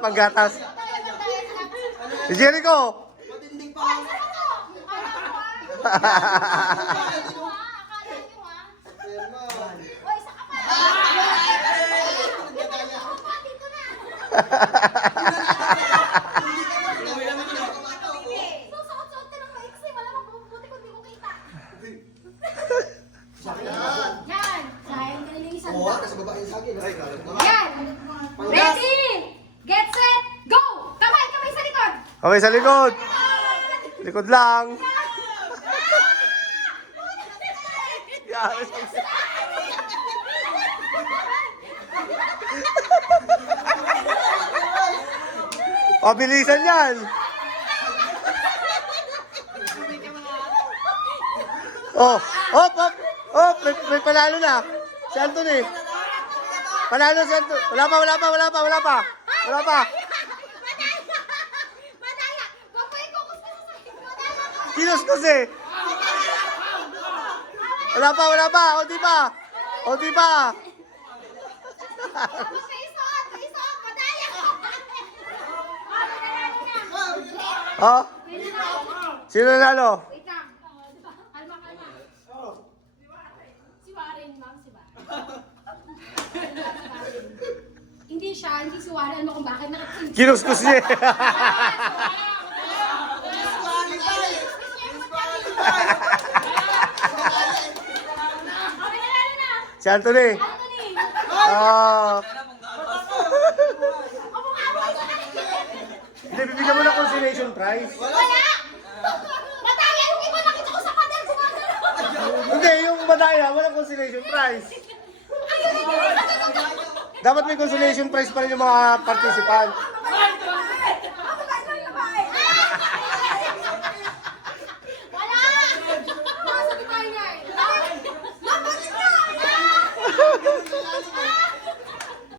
Panggatas. Si Jericho. Matinding pa. Ready? Get set, go! Kamay sa likod! Okay, sa likod. Likod lang. Pabilisan yan. Oh, hop, hop. Oh, may panalo na. Si Anthony. Panalo si Anthony. Wala pa. Kinuskus eh. Wala pa. O di ba? Oh? Sino nanalo? Wait lang. Kalma. Si Warren, ma'am, si Warren. Hindi si Warren. Ano kung bakit nakapunta? Kinuskus niya. Si Anthony. Ah. Hindi, bibigyan mo na consolation prize. Wala! Madaya, yung iba nakita ko sa pader gumagano. Hindi, yung madaya, walang consolation prize. Dapat may consolation prize pa rin yung mga participant.